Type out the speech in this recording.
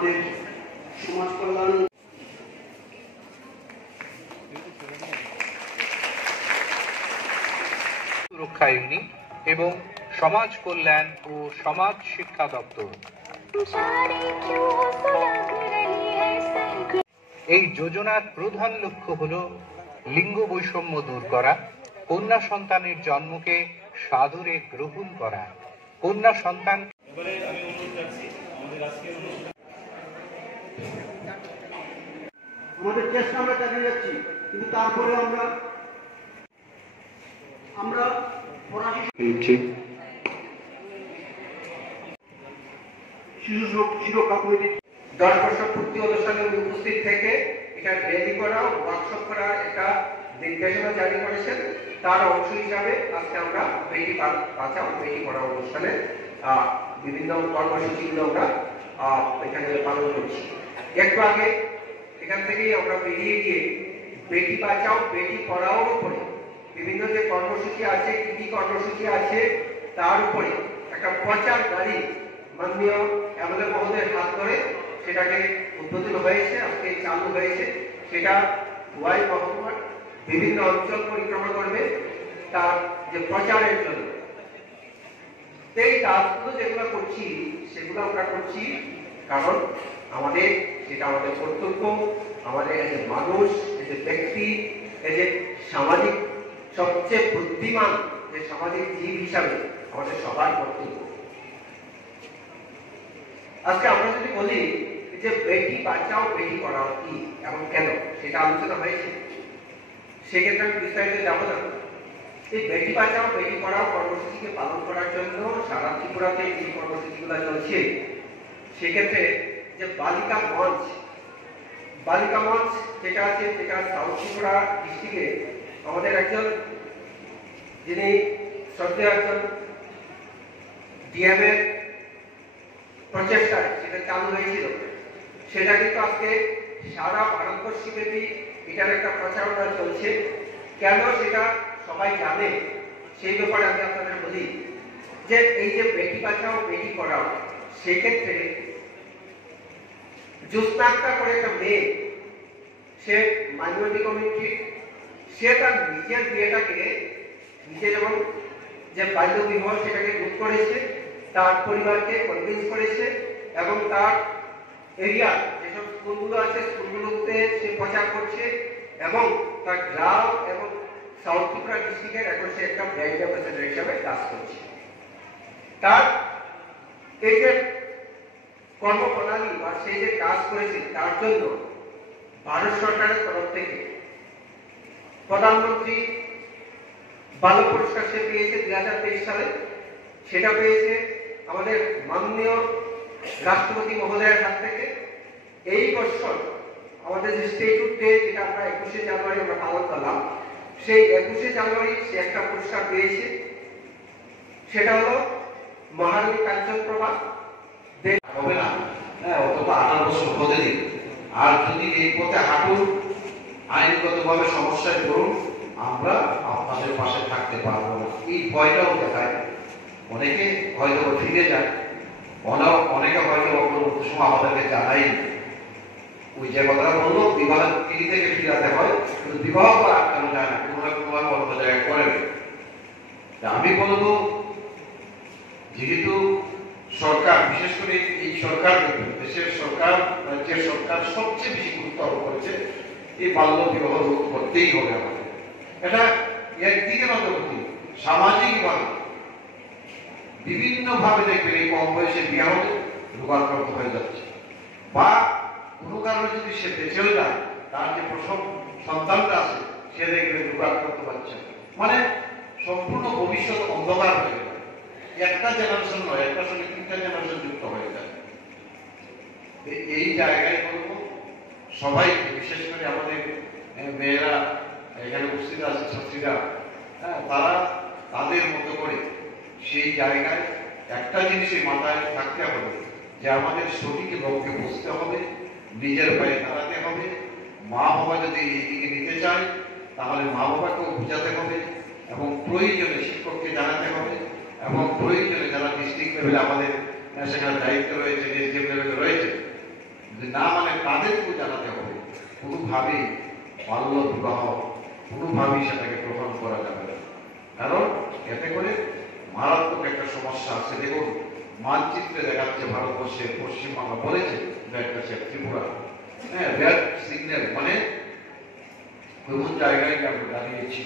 আমাদের সমাজ কল্যাণ সুরক্ষা ইউনিট এবং সমাজ কল্যাণ ও সমাজ শিক্ষা দপ্তর। এই যোজনার প্রধান লক্ষ্য হল লিঙ্গ বৈষম্য দূর করা, কন্যা সন্তানের জন্মকে সাদরে গ্রহণ করা, কন্যা সন্তান। আমাদের চেষ্টা আমরা চালিয়ে যাচ্ছি, কিন্তু তারপরে আমরা শিশু সুরক্ষা কমিটি 10 বছর পূর্তি অনুষ্ঠানে উপস্থিত থেকে এটা রেডি করা, ওয়ার্কশপ করার একটা নির্দেশনা জারি করেছেন। তার অংশ হিসাবে আজকে আমরা বেটি বাঁচাও বেটি পড়াও অনুষ্ঠানে বিভিন্ন কর্মসূচিগুলো আমরা এখানে পালন করছি। একটু আগে এখান থেকেই আমরা বেরিয়ে গিয়ে বেটি বাঁচাও বেটি পড়াওর উপরে বিভিন্ন যে কর্মসূচি আছে, কি কি কর্মসূচি আছে তার উপরে একটা প্রচার গাড়ি মাননীয় এমএলএ মহোদয়ের হাত ধরে সেটাকে উদ্বোধন হয়েছে, আজকে চালু হয়েছে। সেটা ওয়াই মহকুমার বিভিন্ন অঞ্চল পরিক্রমা করবে তার যে প্রচারের জন্য। এই কাজগুলো যেগুলো করছি সেগুলো আমরা করছি কারণ সেটা আমাদের কর্তব্য, আমাদের এই যে মানুষ, এই যে ব্যক্তি, এই যে সামাজিক সবচেয়ে বুদ্ধিমান যে সামাজিক জীব হিসাবে আমাদের সবার কর্তব্য। আজকে আমরা যদি বলি যে বেটি বাঁচাও বেটি পড়াও কি এবং কেন, সেটা আলোচনা হয়েছে, সেক্ষেত্রে আমি বিস্তারিত যাবো না। এই বেটি বাঁচাও বেটি পড়াও কর্মসূচিকে পালন করার জন্য সারা ত্রিপুরাতে যে কর্মসূচিগুলো চলছে, সেক্ষেত্রে যে বালিকা মঞ্চ যেটা আছে, যেটা সাউথ ত্রিপুরা ডিস্ট্রিক্টে আমাদের একজন যিনি শ্রদ্ধেয় একজন ডিএম এর প্রচেষ্টায় সেটা চালু হয়েছিল, সেটা কিন্তু আজকে সারা ভারতবর্ষব্যাপী এটার একটা প্রচারণা চলছে। কেন সেটা সবাই জানে সেই ব্যাপারে আমি আপনাদের বলি যে এই যে বেটি বাঁচাও বেটি পড়াও, সেক্ষেত্রে জ্যোৎস্না করে একটা মেয়ে, সে মাইনরিটি কমিউনিটি, সে তার নিজের বিয়েটাকে নিজে যেমন যে বাল্য বিবাহ সেটাকে রোধ করেছে, তার পরিবারকে কনভিন্স করেছে এবং তার এরিয়া যেসব স্কুলগুলো আছে স্কুলগুলোতে সে প্রচার করছে এবং তার গ্রাম এবং সাউথ ত্রিপুরা ডিস্ট্রিক্টের এখন সে একটা ব্র্যান্ড অ্যাম্বাসেডর হিসাবে কাজ করছে। তার এই যে কর্মপ্রণালী বা সেই যে কাজ করেছে তার জন্য ভারত সরকারের তরফ থেকে প্রধানমন্ত্রী বাল পুরস্কার সে পেয়েছে 2023 সালে। সেটা পেয়েছে আমাদের মাননীয় রাষ্ট্রপতি মহোদয়ের হাত থেকে। এই বছর আমাদের যে স্টেটহুড ডে, যেটা আমরা 21শে জানুয়ারি আমরা পালন করলাম, সেই 21শে জানুয়ারি সে একটা পুরস্কার পেয়েছে। সেটা হলো মহারানী কাঞ্চনপ্রভা। হবে না, অন্তত 18 বছর হতে দিন। আর যদি এই পথে হাঁটুন, আইনগতভাবে সমস্যায় পড়ুন, আমরা আপনাদের পাশে থাকতে পারবো না, এই ভয়টাও দেখায়। অনেকে হয়তো ফিরে যায়, অনেকে হয়তো পরবর্তী সময় আমাদেরকে জানাই ওই যে কথাটা বললো বিবাহ তিনি থেকে ফিরাতে হয়, কিন্তু বিবাহ করা আটকানো যায় না, কোনো না কোনোভাবে অন্য জায়গায় করবে। আমি বলবো যেহেতু সরকার, বিশেষ করে এই সরকার, দেশের সরকার, রাজ্যের সরকার সবচেয়ে বেশি গুরুত্ব আরোপ করেছে এই বাল্য বিবাহ রোধ করতেই হবে আমাদের। এটা একদিকে নজর সামাজিকভাবে বিভিন্ন ভাবে দেখবেন এই কম বয়সে বিয়ে হলে রোগাক্রান্ত হয়ে যাচ্ছে, বা কোনো কারণে যদি সে বেঁচেও যায়, তার যে প্রসব সন্তানটা আছে সে দেখবেন রোগাক্রান্ত পাচ্ছে, মানে সম্পূর্ণ ভবিষ্যৎ অন্ধকার হয়ে যায়। একটা জেনারেশন নয়, একটা সঙ্গে 3টা জেনারেশন যুক্ত হয়ে যায়। এই জায়গায় বলবো সবাই, বিশেষ করে আমাদের মেয়েরা এখানে উপস্থিত আছে, ছাত্রীরা, তারা তাদের মতো করে সেই জায়গায় একটা জিনিসের মাথায় থাকতে হবে যে আমাদের সঠিক লক্ষ্যে বুঝতে হবে, নিজের পায়ে দাঁড়াতে হবে। মা বাবা যদি এইদিকে নিতে চায় তাহলে মা বাবাকেও বোঝাতে হবে এবং প্রয়োজনে শিক্ষককে জানাতে হবে এবং প্রয়োজনে যারা ডিস্ট্রিক্ট লেভেলে আমাদের সেখানে দায়িত্ব রয়েছে, ডিএম লেভেলে রয়েছে, যদি না মানে তাদেরকেও জানাতে হবে। কোনোভাবেই বাল্য বিবাহ কোনোভাবেই সেটাকে গ্রহণ করা যাবে না, কারণ এতে করে মারাত্মক একটা সমস্যা আছে। দেখুন, মানচিত্রে দেখাচ্ছে ভারতবর্ষের পশ্চিমবাংলা বলেছে দেখাচ্ছে ত্রিপুরা, হ্যাঁ, রেড সিগন্যাল মানে কোন জায়গায় আমরা দাঁড়িয়েছি।